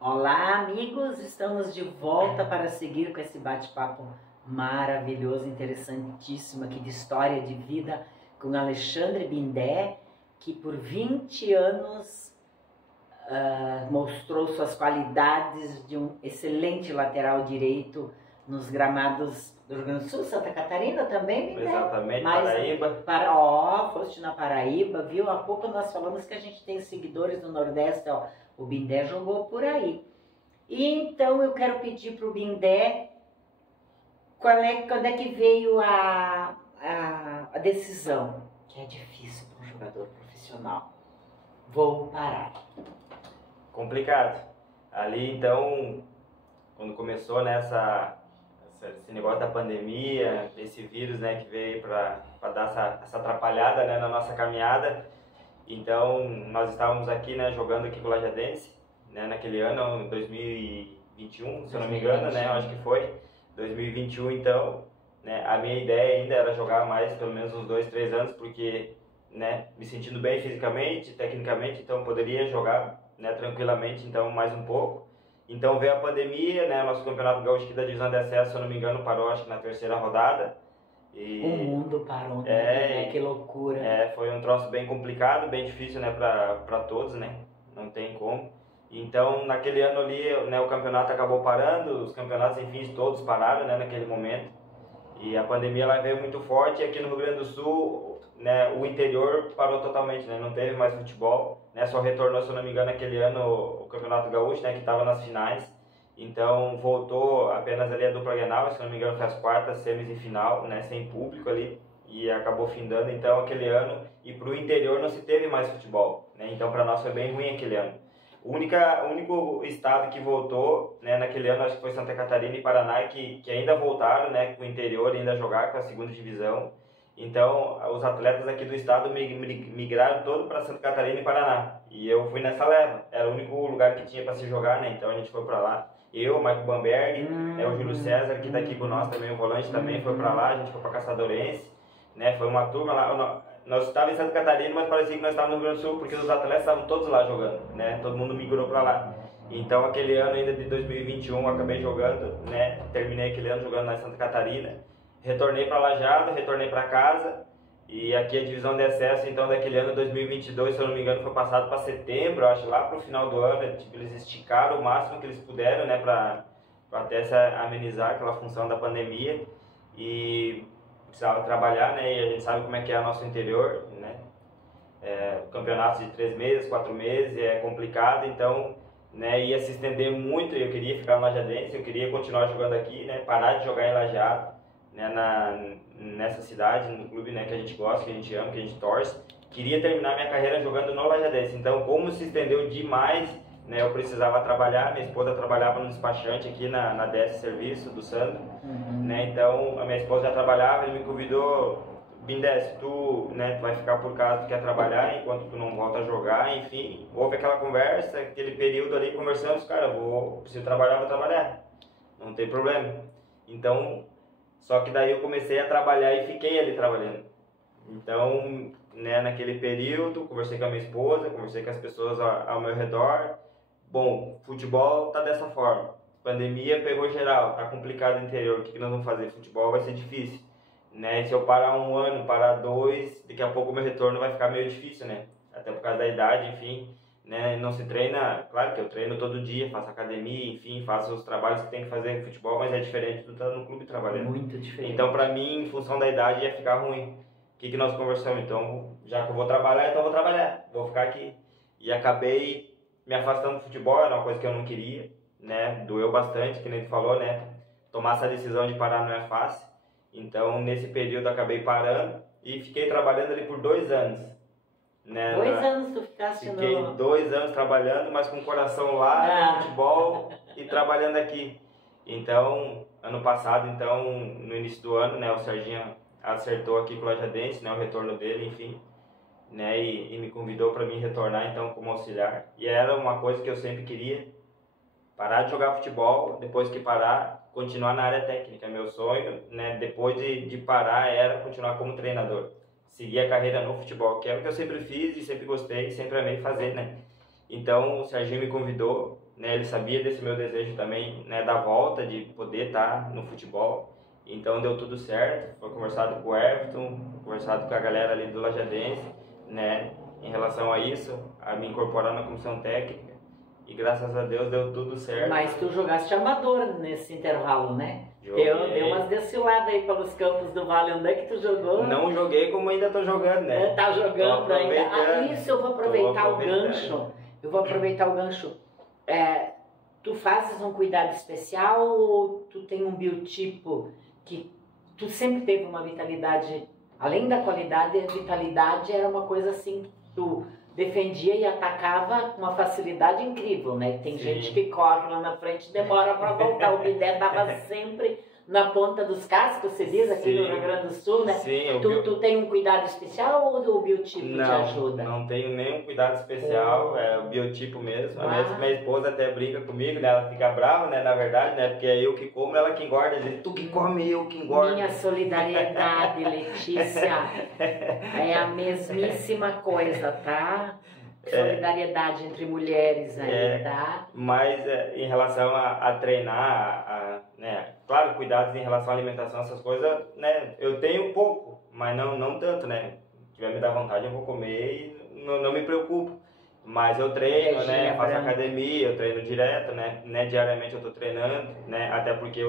Olá, amigos! Estamos de volta para seguir com esse bate-papo maravilhoso, interessantíssimo aqui de história de vida com Alexandre Bindé, que por 20 anos mostrou suas qualidades de um excelente lateral direito nos gramados do Rio Grande do Sul, Santa Catarina também, Bindé? Exatamente, Paraíba. Foste na Paraíba, viu? Há pouco nós falamos que a gente tem seguidores do Nordeste, ó. O Bindé jogou por aí. E então eu quero pedir para o Bindé quando é que veio a decisão, que é difícil para um jogador profissional. Vou parar. Complicado. Ali então, quando começou esse negócio da pandemia, esse vírus, né, que veio para dar essa atrapalhada, né, na nossa caminhada. Então nós estávamos aqui, né, jogando aqui com o Lajadense, né, naquele ano, em 2021, se eu não me engano, né, eu acho que foi 2021. Então, né, a minha ideia ainda era jogar mais, pelo menos uns 2, 3 anos, porque, né, me sentindo bem fisicamente, tecnicamente, então poderia jogar, né, tranquilamente, então mais um pouco. Então veio a pandemia, né, nosso campeonato gaúcho aqui da divisão de acesso, se eu não me engano, parou acho que na terceira rodada. E o mundo parou, né? Que loucura. Foi um troço bem complicado, bem difícil, né, para todos, né, não tem como. Então naquele ano ali, né, o campeonato acabou parando, os campeonatos, enfim, todos pararam, né, naquele momento. E a pandemia ela veio muito forte e aqui no Rio Grande do Sul, né, o interior parou totalmente, né, não teve mais futebol, né, só retornou, se eu não me engano, aquele ano o Campeonato Gaúcho, né, que estava nas finais. Então voltou apenas ali a dupla Grenal, se não me engano foi as quartas, semis e final, né, sem público ali, e acabou findando então aquele ano. E para o interior não se teve mais futebol, né, então para nós foi bem ruim aquele ano. O único estado que voltou, né, naquele ano, acho que foi Santa Catarina e Paraná, que ainda voltaram, né, com o interior, ainda jogar com a segunda divisão. Então, os atletas aqui do estado migraram todo para Santa Catarina e Paraná. E eu fui nessa leva. Era o único lugar que tinha para se jogar, né? Então a gente foi para lá. Eu, o Michael Bamberg, né, o Júlio César, que está aqui com nós também, o volante também foi para lá. A gente foi para Caçadorense, né? Foi uma turma lá. Nós estávamos em Santa Catarina, mas parecia que nós estávamos no Rio Grande do Sul, porque os atletas estavam todos lá jogando, né? Todo mundo migrou para lá. Então aquele ano ainda de 2021 eu acabei jogando, né? Terminei aquele ano jogando na Santa Catarina. Retornei para Lajeado, retornei para casa. E aqui a divisão de acesso, então, daquele ano 2022, se eu não me engano, foi passado para setembro, acho, lá para o final do ano. Tipo, eles esticaram o máximo que eles puderam, né, para até amenizar aquela função da pandemia. E precisava trabalhar, né, e a gente sabe como é que é o nosso interior, né. Campeonatos de 3 meses, 4 meses, é complicado, então, né, ia se estender muito. Eu queria ficar no Lajadense, eu queria continuar jogando aqui, né, parar de jogar em Lajeado, né, nessa cidade, no clube, né, que a gente gosta, que a gente ama, que a gente torce. Queria terminar minha carreira jogando no Lajadense. Então, como se estendeu demais, né, eu precisava trabalhar. Minha esposa trabalhava no despachante aqui na DS Serviço do Sandro, né, então a minha esposa já trabalhava. Ele me convidou: Bindé, se tu, né, tu vai ficar por casa, tu quer trabalhar enquanto tu não volta a jogar, enfim. Houve aquela conversa, aquele período ali, conversamos, cara, preciso trabalhar, vou trabalhar, não tem problema. Então, só que daí eu comecei a trabalhar e fiquei ali trabalhando. Então, né, naquele período, conversei com a minha esposa, conversei com as pessoas ao meu redor. Bom, futebol tá dessa forma. Pandemia pegou geral, tá complicado no interior. O que nós vamos fazer? Futebol vai ser difícil, né? Se eu parar 1 ano, parar 2, daqui a pouco o meu retorno vai ficar meio difícil, né? Até por causa da idade, enfim. Né, não se treina, claro que eu treino todo dia, faço academia, enfim, faço os trabalhos que tem que fazer no futebol, mas é diferente do estar no clube trabalhando. Muito diferente. Então, pra mim, em função da idade, ia ficar ruim. O que nós conversamos? Então, já que eu vou trabalhar, então eu vou trabalhar, vou ficar aqui. E acabei me afastando do futebol, era uma coisa que eu não queria, né, doeu bastante, que nem tu falou, né, tomar essa decisão de parar não é fácil. Então, nesse período, acabei parando e fiquei trabalhando ali por 2 anos. Né, 2 anos tu ficaste Fiquei 2 anos trabalhando, mas com o coração lá no futebol e trabalhando aqui. Então, ano passado, então, no início do ano, né, o Serginho acertou aqui com o Lajadense, né, o retorno dele, enfim, né, e me convidou para mim retornar, então, como auxiliar. E era uma coisa que eu sempre queria, parar de jogar futebol, depois que parar, continuar na área técnica. Meu sonho, né, depois de parar, era continuar como treinador. Seguir a carreira no futebol, que é o que eu sempre fiz e sempre gostei, sempre amei fazer, né? Então o Serginho me convidou, né? Ele sabia desse meu desejo também, né? Da volta, de poder estar no futebol. Então deu tudo certo, foi conversado com o Everton, conversado com a galera ali do Lajadense, né? Em relação a isso, a me incorporar na comissão técnica. E graças a Deus deu tudo certo. Mas tu jogaste amador nesse intervalo, né? Joguei. Deu umas desfiladas aí pelos campos do Vale. Onde é que tu jogou? Não joguei como ainda tô jogando, né? Tá jogando ainda. Ah, isso eu vou aproveitar o aproveitando. gancho. Eu vou aproveitar o gancho. Tu fazes um cuidado especial ou tu tem um biotipo que tu sempre teve uma vitalidade, além da qualidade, a vitalidade era uma coisa assim que tu defendia e atacava com uma facilidade incrível, né? Tem Sim. gente que corre lá na frente e demora para voltar. O Bidé tava sempre na ponta dos cascos, se diz aqui Sim. no Rio Grande do Sul, né? Sim, Tu tem um cuidado especial ou o biotipo te ajuda? Não tenho nenhum cuidado especial, é o biotipo mesmo. Ah. Minha esposa até brinca comigo, né? Ela fica brava, né? Na verdade, né? Porque é eu que como, ela que engorda. Diz, tu que come, eu que engordo. Minha solidariedade, Letícia, é a mesmíssima coisa, tá? Solidariedade entre mulheres aí, tá? Mas em relação a treinar, né? Claro, cuidados em relação à alimentação, essas coisas, né? Eu tenho pouco, mas não tanto, né? Se tiver me dar vontade, eu vou comer e não me preocupo. Mas eu treino, né? Faço academia, eu treino direto, né? Diariamente eu tô treinando, né? Até porque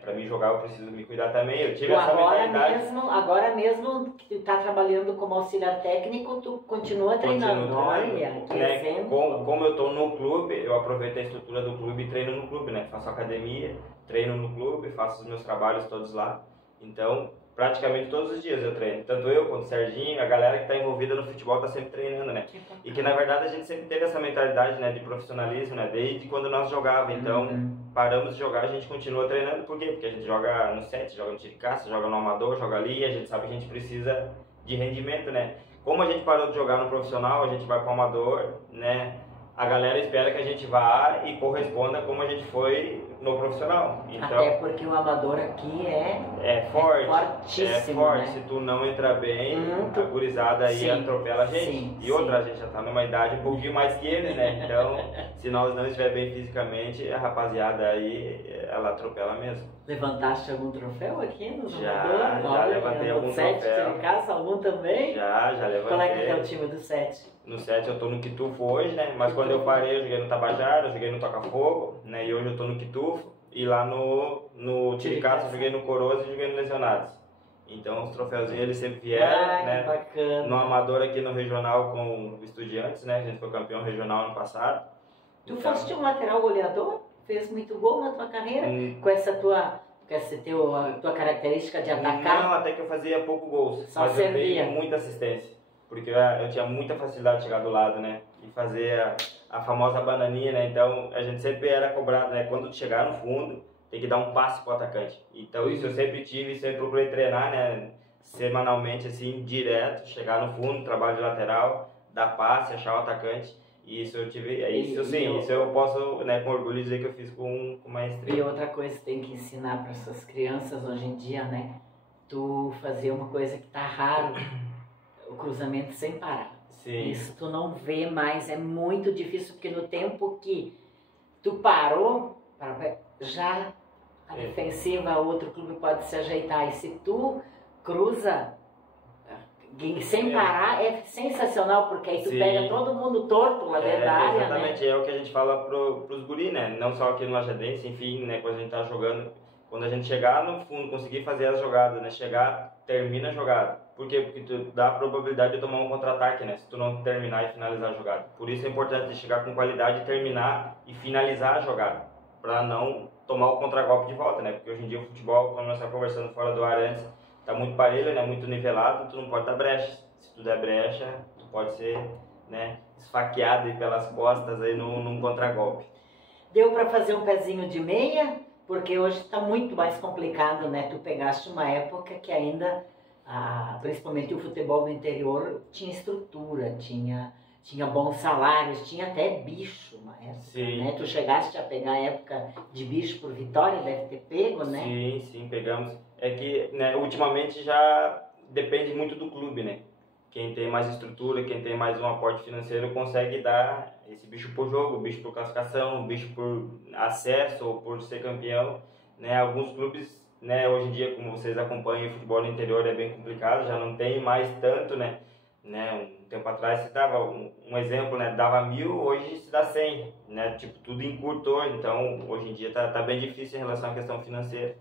pra mim jogar eu preciso me cuidar também. Eu tive essa mentalidade. Agora mesmo que tu tá trabalhando como auxiliar técnico, tu continua treinando. Olha, que exemplo. Como eu tô no clube, eu aproveito a estrutura do clube e treino no clube, né? Faço academia, treino no clube, faço os meus trabalhos todos lá. Então, praticamente todos os dias eu treino. Tanto eu quanto o Serginho, a galera que está envolvida no futebol está sempre treinando, né? E que na verdade a gente sempre teve essa mentalidade, né, de profissionalismo, né, desde quando nós jogávamos. Então, paramos de jogar, a gente continua treinando. Por quê? Porque a gente joga no set, joga no tiro de caça, joga no amador, joga ali, e a gente sabe que a gente precisa de rendimento, né? Como a gente parou de jogar no profissional, a gente vai para o amador, né? A galera espera que a gente vá e corresponda como a gente foi no profissional. Então, até porque o amador aqui é forte, fortíssimo, forte. Né? Se tu não entrar bem, a gurizada aí atropela a gente. Sim, outra, a gente já tá numa idade um pouquinho mais que eles, né? Então, se nós não estiver bem fisicamente, a rapaziada aí, ela atropela mesmo. Levantaste algum troféu aqui no Já levantei algum troféu. Em casa, algum também? Já levantei. Qual é que é o time do 7? No 7 eu tô no Quitufo hoje, né? Mas quando eu parei, eu joguei no Tabajara, eu joguei no Toca-Fogo, né? E hoje eu tô no Quitufo. E lá no Tiricaço eu joguei no Coroas e joguei no Lesionados. Então os troféuzinhos eles sempre vieram, né? Que bacana. No Amador aqui no Regional com o Estudiantes, né? A gente foi campeão regional ano passado. Tu foste um lateral goleador? Fez muito gol na tua carreira? Com essa tua característica de atacar? Não, até que eu fazia pouco gols. Só mas servia. eu dei muita assistência. Porque eu tinha muita facilidade de chegar do lado, né? E fazer a famosa bananinha, né? Então a gente sempre era cobrado, né? Quando chegar no fundo, tem que dar um passe pro atacante. Então isso eu sempre tive, sempre procurei treinar, né? Semanalmente, assim, direto, chegar no fundo, trabalho de lateral, dar passe, achar o atacante. E isso eu tive, isso eu posso, né, com orgulho dizer que eu fiz com maestria. E outra coisa que tem que ensinar para essas crianças hoje em dia, né? Tu fazer uma coisa que tá raro, o cruzamento sem parar. Sim. Isso tu não vê mais, é muito difícil, porque no tempo que tu parou, já a defensiva, outro clube pode se ajeitar. E se tu cruza sem parar, é sensacional, porque aí tu pega todo mundo torto lá dentro da área, exatamente, né? É o que a gente fala pros guri, né? Não só aqui no Lajadense, enfim, né? Quando a gente tá jogando, quando a gente chegar no fundo, conseguir fazer as jogadas, né? Termina a jogada. Por quê? Porque tu dá a probabilidade de tomar um contra-ataque, né? Se tu não terminar e finalizar a jogada. Por isso é importante chegar com qualidade, terminar e finalizar a jogada. Pra não tomar o contragolpe de volta, né? Porque hoje em dia o futebol, quando nós estamos conversando fora do ar antes, tá muito parelho, né? Muito nivelado, tu não pode dar brecha. Se tu der brecha, tu pode ser, né, esfaqueado aí pelas costas aí num contragolpe. Deu pra fazer um pezinho de meia? Porque hoje tá muito mais complicado, né? Tu pegaste uma época que ainda, principalmente o futebol no interior, tinha estrutura, tinha bons salários, tinha até bicho uma época, né? Tu chegaste a pegar a época de bicho por Vitória, deve ter pego, né? Sim, pegamos. É que, né, ultimamente já depende muito do clube, né? Quem tem mais estrutura, quem tem mais um aporte financeiro consegue dar esse bicho por jogo, bicho por classificação, bicho por acesso ou por ser campeão, né? Alguns clubes, né, hoje em dia, como vocês acompanham, o futebol no interior é bem complicado, já não tem mais tanto, né? Um tempo atrás se dava um exemplo, né? Dava 1.000, hoje se dá 100, né? Tipo, tudo encurtou, então hoje em dia tá bem difícil em relação à questão financeira.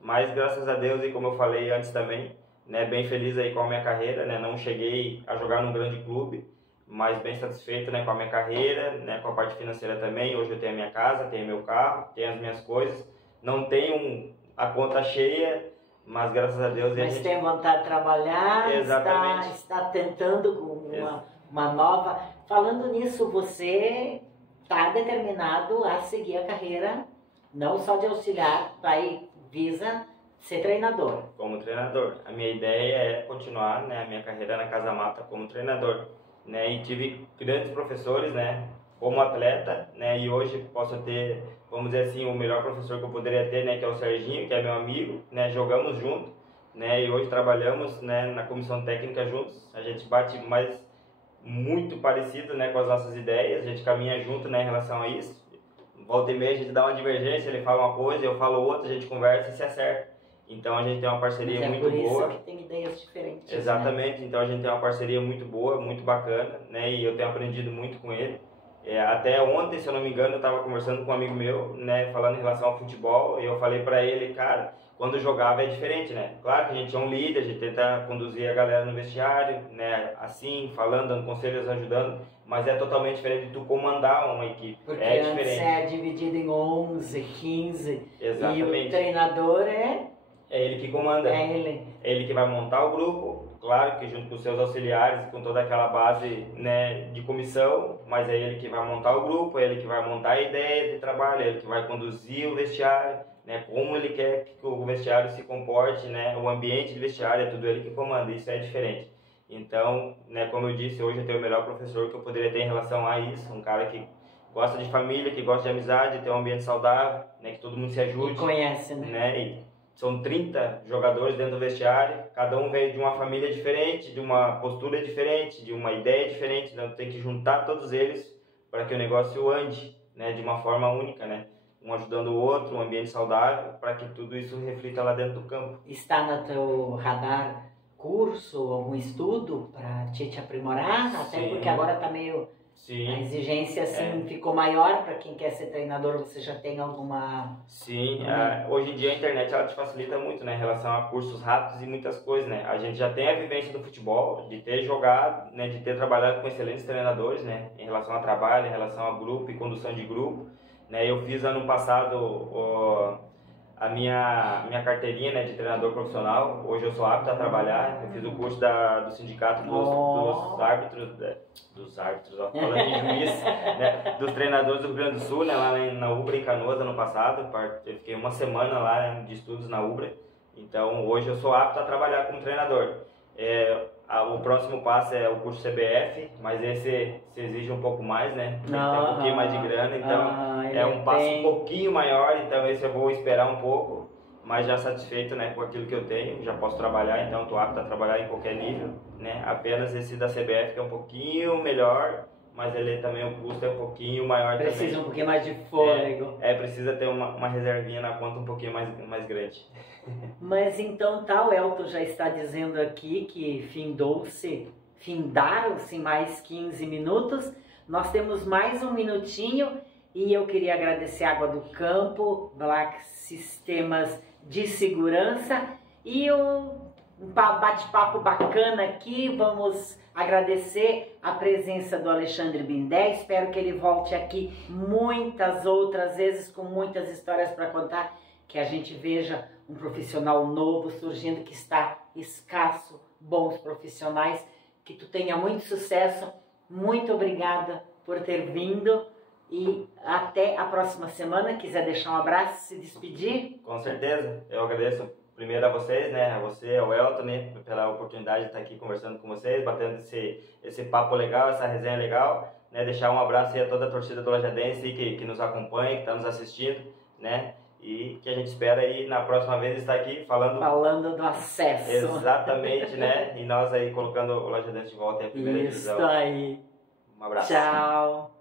Mas graças a Deus, e como eu falei antes também, né, bem feliz aí com a minha carreira, né? Não cheguei a jogar num grande clube, mas bem satisfeito, né, com a minha carreira, né, com a parte financeira também. Hoje eu tenho a minha casa, tenho meu carro, tenho as minhas coisas. Não tenho a conta cheia, mas graças a Deus... Mas tem vontade de trabalhar, está tentando uma nova... Falando nisso, você está determinado a seguir a carreira, não só de auxiliar, visa ser treinador. Como treinador. A minha ideia é continuar, né, a minha carreira na Casa Mata como treinador. Né, e tive grandes professores, né, como atleta, né, e hoje posso ter, vamos dizer assim, o melhor professor que eu poderia ter, né, que é o Serginho, que é meu amigo, né, jogamos junto, né, e hoje trabalhamos, né, na comissão técnica juntos. A gente bate mais muito parecido, né, com as nossas ideias, a gente caminha junto, né, em relação a isso. Volta e meia a gente dá uma divergência, ele fala uma coisa, eu falo outra, a gente conversa e se acerta. Então a gente tem uma parceria muito boa. Por isso que tem ideias diferentes. Exatamente, né? Então a gente tem uma parceria muito boa, muito bacana, né? E eu tenho aprendido muito com ele. Até ontem, se eu não me engano, eu estava conversando com um amigo meu, né? Falando em relação ao futebol, e eu falei para ele, cara, quando jogava é diferente, né? Claro que a gente é um líder, a gente tenta conduzir a galera no vestiário, né? Assim, falando, dando conselhos, ajudando, mas é totalmente diferente de tu comandar uma equipe. Porque é antes diferente. é dividido em 11, 15, Exatamente. E o treinador é ele que comanda. É ele. É ele que vai montar o grupo, claro que junto com os seus auxiliares, com toda aquela base, né, de comissão, mas é ele que vai montar o grupo, é ele que vai montar a ideia de trabalho, é ele que vai conduzir o vestiário, né, como ele quer que o vestiário se comporte, né, o ambiente de vestiário, é tudo ele que comanda, isso é diferente. Então, né, como eu disse, hoje eu tenho o melhor professor que eu poderia ter em relação a isso, um cara que gosta de família, que gosta de amizade, ter um ambiente saudável, né, que todo mundo se ajude. E conhece, né? E são 30 jogadores dentro do vestiário, cada um veio de uma família diferente, de uma postura diferente, de uma ideia diferente, então tem que juntar todos eles para que o negócio ande, né, de uma forma única, né? Um ajudando o outro, um ambiente saudável, para que tudo isso reflita lá dentro do campo. Está no teu radar curso, algum estudo para te aprimorar? Até Sim. Porque agora está meio... Sim. A exigência assim ficou maior para quem quer ser treinador. Você já tem alguma... Sim, hoje em dia a internet ela te facilita muito, né, em relação a cursos rápidos e muitas coisas, né. A gente já tem a vivência do futebol, de ter jogado, né, de ter trabalhado com excelentes treinadores, né, em relação a trabalho, em relação a grupo e condução de grupo, né. Eu fiz ano passado a minha carteirinha, né, de treinador profissional. Hoje eu sou apto a trabalhar. Eu fiz o curso do sindicato dos árbitros, ó, falando de juiz, né, dos treinadores do Rio Grande do Sul, né, lá na Ubra, em Canoas, ano passado. Eu fiquei uma semana lá, né, de estudos na Ubra. Então hoje eu sou apto a trabalhar como treinador. O próximo passo é o curso CBF, mas esse se exige um pouco mais, né? Tem que ter um pouquinho mais de grana, então é um passo um pouquinho maior, então esse eu vou esperar um pouco, mas já satisfeito, né, com aquilo que eu tenho, já posso trabalhar, então estou apto a trabalhar em qualquer nível, né? Apenas esse da CBF que é um pouquinho melhor, mas ele também o custo é um pouquinho maior. Precisa também. Um pouquinho mais de fôlego. Precisa ter uma reservinha na conta um pouquinho mais grande. Mas então o Elton já está dizendo aqui que findaram-se mais 15 minutos. Nós temos mais um minutinho e eu queria agradecer a Água do Campo, Black Sistemas de Segurança e um bate-papo bacana aqui. Vamos agradecer a presença do Alexandre Bindé. Espero que ele volte aqui muitas outras vezes com muitas histórias para contar, que a gente veja um profissional novo surgindo, que está escasso, bons profissionais, que tu tenha muito sucesso. Muito obrigada por ter vindo e até a próxima semana. Quiser deixar um abraço, se despedir? Com certeza, eu agradeço primeiro a vocês, né, a você, ao Elton, né, pela oportunidade de estar aqui conversando com vocês, batendo esse papo legal, essa resenha legal, né, deixar um abraço aí a toda a torcida do Lajadense que nos acompanha, que está nos assistindo, né, e que a gente espera aí na próxima vez estar aqui falando do acesso. Exatamente, né, e nós aí colocando o Lajadense de volta em primeira divisão. Isso aí. Um abraço. Tchau.